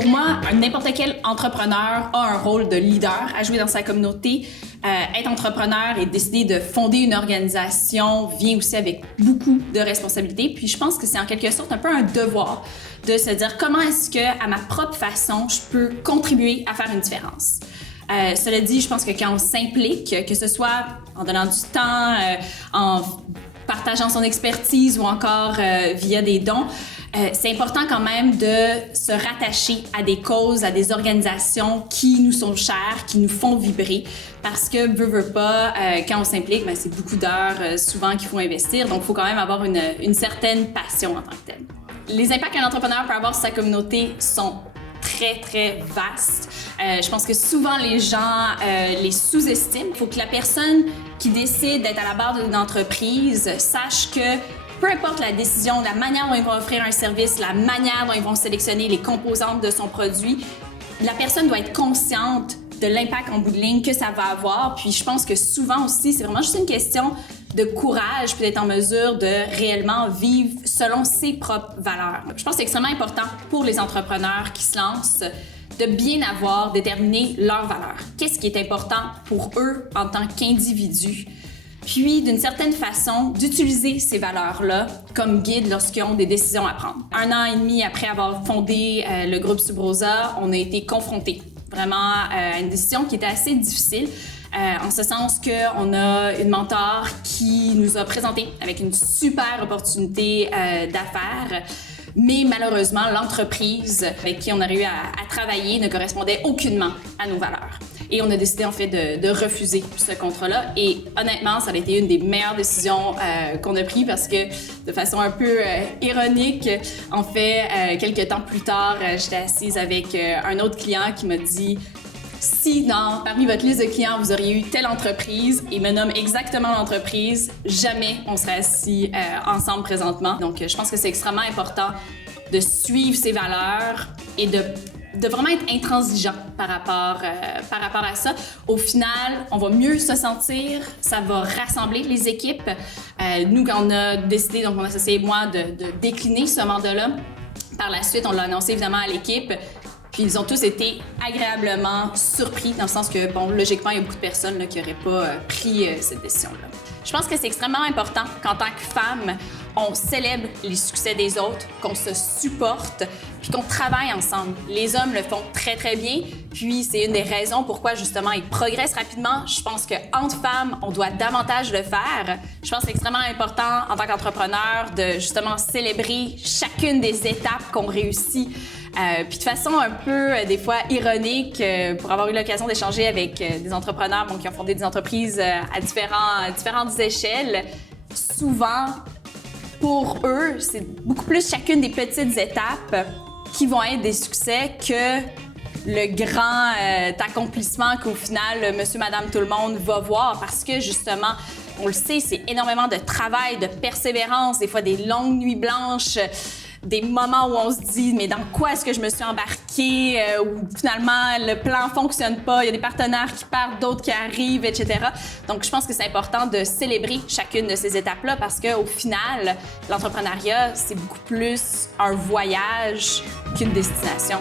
Pour moi, n'importe quel entrepreneur a un rôle de leader à jouer dans sa communauté. Être entrepreneur et décider de fonder une organisation vient aussi avec beaucoup de responsabilités. Puis je pense que c'est en quelque sorte un peu un devoir de se dire comment est-ce que, à ma propre façon, je peux contribuer à faire une différence. Cela dit, je pense que quand on s'implique, que ce soit en donnant du temps, en partageant son expertise ou encore via des dons, c'est important quand même de se rattacher à des causes, à des organisations qui nous sont chères, qui nous font vibrer. Parce que, veut pas, quand on s'implique, ben, c'est beaucoup d'heures souvent qu'il faut investir. Donc, il faut quand même avoir une certaine passion en tant que telle. Les impacts qu'un entrepreneur peut avoir sur sa communauté sont très, très vastes. Je pense que souvent, les gens les sous-estiment. Il faut que la personne qui décide d'être à la barre d'une entreprise sache que peu importe la décision, la manière dont ils vont offrir un service, la manière dont ils vont sélectionner les composantes de son produit, la personne doit être consciente de l'impact en bout de ligne que ça va avoir. Puis je pense que souvent aussi, c'est vraiment juste une question de courage puis d'être en mesure de réellement vivre selon ses propres valeurs. Je pense que c'est extrêmement important pour les entrepreneurs qui se lancent de bien avoir déterminé leurs valeurs. Qu'est-ce qui est important pour eux en tant qu'individus? Puis, d'une certaine façon, d'utiliser ces valeurs-là comme guide lorsqu'ils ont des décisions à prendre. 1 an et demi après avoir fondé le groupe Subrosa, on a été confrontés vraiment à une décision qui était assez difficile, en ce sens qu'on a une mentor qui nous a présenté avec une super opportunité d'affaires. Mais malheureusement, l'entreprise avec qui on a eu à travailler ne correspondait aucunement à nos valeurs. Et on a décidé en fait de refuser ce contrat-là. Et honnêtement, ça a été une des meilleures décisions qu'on a prises parce que de façon un peu ironique, en fait, quelques temps plus tard, j'étais assise avec un autre client qui m'a dit si parmi votre liste de clients, vous auriez eu telle entreprise et me nomme exactement l'entreprise, jamais on serait assis ensemble présentement. Donc, je pense que c'est extrêmement important de suivre ses valeurs et de vraiment être intransigeant par rapport à ça. Au final, on va mieux se sentir, ça va rassembler les équipes. Nous, quand on a décidé, donc mon associé et moi, de décliner ce mandat-là, par la suite, on l'a annoncé évidemment à l'équipe. Puis ils ont tous été agréablement surpris, dans le sens que, bon, logiquement, il y a beaucoup de personnes là, qui n'auraient pas pris cette décision-là. Je pense que c'est extrêmement important qu'en tant que femme, on célèbre les succès des autres, qu'on se supporte, puis qu'on travaille ensemble. Les hommes le font très, très bien, puis c'est une des raisons pourquoi, justement, ils progressent rapidement. Je pense qu'entre femmes, on doit davantage le faire. Je pense que c'est extrêmement important, en tant qu'entrepreneur, de, justement, célébrer chacune des étapes qu'on réussit. Puis de façon un peu, des fois, ironique, pour avoir eu l'occasion d'échanger avec des entrepreneurs qui ont fondé des entreprises à différentes échelles, souvent, pour eux, c'est beaucoup plus chacune des petites étapes qui vont être des succès que le grand accomplissement qu'au final, monsieur, madame, tout le monde va voir parce que, justement, on le sait, c'est énormément de travail, de persévérance, des fois des longues nuits blanches, des moments où on se dit « mais dans quoi est-ce que je me suis embarquée où finalement le plan fonctionne pas, il y a des partenaires qui partent, d'autres qui arrivent, etc. » Donc, je pense que c'est important de célébrer chacune de ces étapes-là parce qu'au final, l'entrepreneuriat, c'est beaucoup plus un voyage qu'une destination.